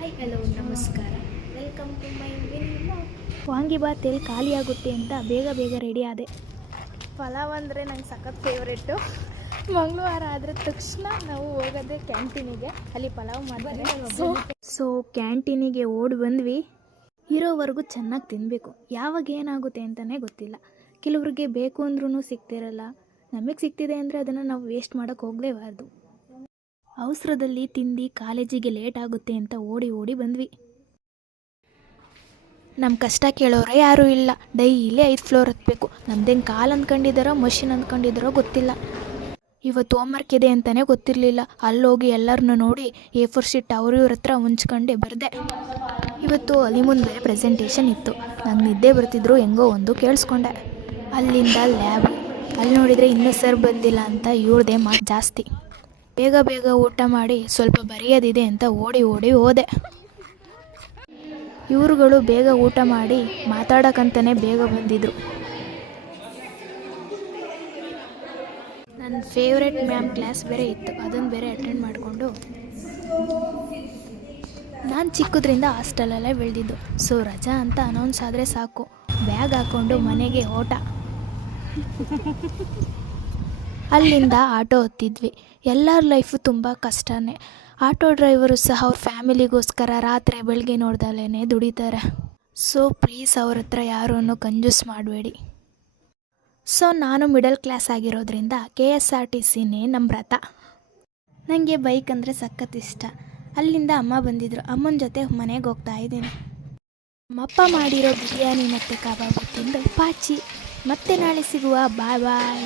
Hi hello ನಮಸ್ಕಾರ, welcome to my mini vlog. Vangibath ಎಲ್ಲಿ ಖಾಲಿ ಆಗುತ್ತೆ ಅಂತ ಬೇಗ ಬೇಗ ರೆಡಿ ಆದೆ. ಪಲಾವ್ ಅಂದರೆ ನಂಗೆ ಸಖತ್ ಫೇವ್ರೆಟ್ಟು. ಮಂಗಳವಾರ ಆದರೆ ತಕ್ಷಣ ನಾವು ಹೋಗೋದೆ ಕ್ಯಾಂಟೀನಿಗೆ, ಅಲ್ಲಿ ಪಲಾವ್ ಮಾಡ್ತಾರೆ. ಸೊ ಕ್ಯಾಂಟೀನಿಗೆ ಓಡಿ ಬಂದ್ವಿ. ಇರೋವರೆಗೂ ಚೆನ್ನಾಗಿ ತಿನ್ನಬೇಕು, ಯಾವಾಗ ಏನಾಗುತ್ತೆ ಅಂತಲೇ ಗೊತ್ತಿಲ್ಲ. ಕೆಲವ್ರಿಗೆ ಬೇಕು ಅಂದ್ರೂ ಸಿಗ್ತಿರಲ್ಲ. ನಮಗೆ ಸಿಗ್ತಿದೆ ಅಂದರೆ ಅದನ್ನು ನಾವು ವೇಸ್ಟ್ ಮಾಡೋಕ್ಕೆ ಹೋಗಲೇಬಾರ್ದು. ಅವಸರದಲ್ಲಿ ತಿಂದು ಕಾಲೇಜಿಗೆ ಲೇಟ್ ಆಗುತ್ತೆ ಅಂತ ಓಡಿ ಓಡಿ ಬಂದ್ವಿ. ನಮ್ಮ ಕಷ್ಟ ಕೇಳೋರೇ ಯಾರೂ ಇಲ್ಲ. ಡೈಲಿ 5 ಫ್ಲೋರ್ ಹತ್ತಬೇಕು. ನಮ್ದೇನು ಕಾಲು ಅಂದ್ಕೊಂಡಿದ್ದಾರೋ ಮಷಿನ್ ಅಂದ್ಕೊಂಡಿದ್ದಾರೋ ಗೊತ್ತಿಲ್ಲ. ಇವತ್ತು ಹೋಮ್ವರ್ಕ್ ಇದೆ ಅಂತಲೇ ಗೊತ್ತಿರಲಿಲ್ಲ. ಅಲ್ಲೋಗಿ ಎಲ್ಲರನ್ನೂ ನೋಡಿ A4 ಶೀಟ್ ಇವ್ರ ಹತ್ರ ಮುಂಚ್ಕೊಂಡೆ ಬರೆದೆ. ಇವತ್ತು ಅಲಿಮುನ್ ಬೇರೆ ಪ್ರೆಸೆಂಟೇಷನ್ ಇತ್ತು. ನಂಗೆ ನಿದ್ದೆ ಬರ್ತಿದ್ರು, ಹೆಂಗೋ ಒಂದು ಕೇಳಿಸ್ಕೊಂಡೆ. ಅಲ್ಲಿಂದ ಲ್ಯಾಬ್. ಅಲ್ಲಿ ನೋಡಿದರೆ ಇನ್ನೂ ಸರ್ ಬಂದಿಲ್ಲ ಅಂತ ಇವ್ರದೇ ಮಾತು ಜಾಸ್ತಿ. ಬೇಗ ಬೇಗ ಊಟ ಮಾಡಿ ಸ್ವಲ್ಪ ಬರೆಯೋದಿದೆ ಅಂತ ಓಡಿ ಓಡಿ ಹೋದೆ. ಇವರುಗಳು ಬೇಗ ಊಟ ಮಾಡಿ ಮಾತಾಡೋಕ್ಕಂತಲೇ ಬೇಗ ಬಂದಿದ್ರು. ನನ್ನ ಫೇವ್ರೆಟ್ ಮ್ಯಾಮ್ ಕ್ಲಾಸ್ ಬೇರೆ ಇತ್ತು, ಅದನ್ನು ಬೇರೆ ಅಟೆಂಡ್ ಮಾಡಿಕೊಂಡು. ನಾನು ಚಿಕ್ಕದ್ರಿಂದ ಹಾಸ್ಟೆಲಲ್ಲೇ ಬೆಳೆದಿದ್ದು. ಸೊ ರಜಾ ಅಂತ ಅನೌನ್ಸ್ ಆದರೆ ಸಾಕು, ಬ್ಯಾಗ್ ಹಾಕ್ಕೊಂಡು ಮನೆಗೆ ಓಟ. ಅಲ್ಲಿಂದ ಆಟೋ ಹತ್ತಿದ್ವಿ. ಎಲ್ಲರ ಲೈಫು ತುಂಬ ಕಷ್ಟನೇ. ಆಟೋ ಡ್ರೈವರು ಸಹ ಅವ್ರ ಫ್ಯಾಮಿಲಿಗೋಸ್ಕರ ರಾತ್ರಿ ಬೆಳಗ್ಗೆ ನೋಡ್ದಲೇ ದುಡಿತಾರೆ. ಸೊ ಪ್ಲೀಸ್ ಅವ್ರ ಹತ್ರ ಯಾರನ್ನು ಕಂಜೂಸ್ ಮಾಡಬೇಡಿ. ಸೊ ನಾನು ಮಿಡಲ್ ಕ್ಲಾಸ್ ಆಗಿರೋದ್ರಿಂದ KSRTCನೇ ನಮ್ಮ ವ್ರತ. ನನಗೆ ಬೈಕ್ ಅಂದರೆ ಸಖತ್ ಇಷ್ಟ. ಅಲ್ಲಿಂದ ಅಮ್ಮ ಬಂದಿದ್ದರು. ಅಮ್ಮನ ಜೊತೆ ಮನೆಗೆ ಹೋಗ್ತಾ ಇದ್ದೀನಿ. ನಮ್ಮಪ್ಪ ಮಾಡಿರೋ ಬಿರಿಯಾನಿ ಮತ್ತು ಕಬಾಬು ತಿಂದು ಪಾಚಿ. ಮತ್ತೆ ನಾಳೆ ಸಿಗುವ. ಬಾಯ್ ಬಾಯ್.